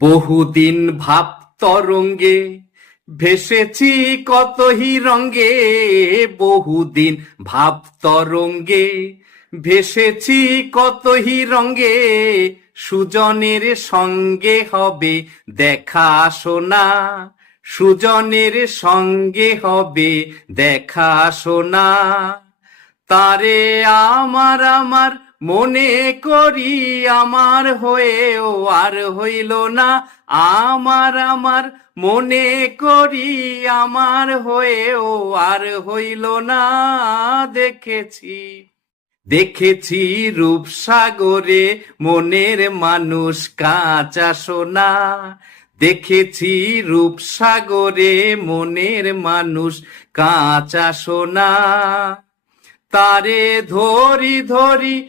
বহুদিন ভাব তরঙ্গে, ভেসেছি কত রঙ্গে, বহুদিন ভাব তরঙ্গে, ভেসেছি কত রঙ্গে, সুজনের সঙ্গে হবে দেখা শোনা, সুজনের সঙ্গে হবে দেখা শোনা, তারে আমার আমার মনে করি আমার হয়েও আর হইল না। আমার আমার মনে করি আমার হয়েও আর হইল না। দেখেছি দেখেছি রূপসাগরে মনের মানুষ কাঁচা সোনা। দেখেছি রূপসাগরে মনের মানুষ কাঁচা সোনা। তারে ধরি ধরি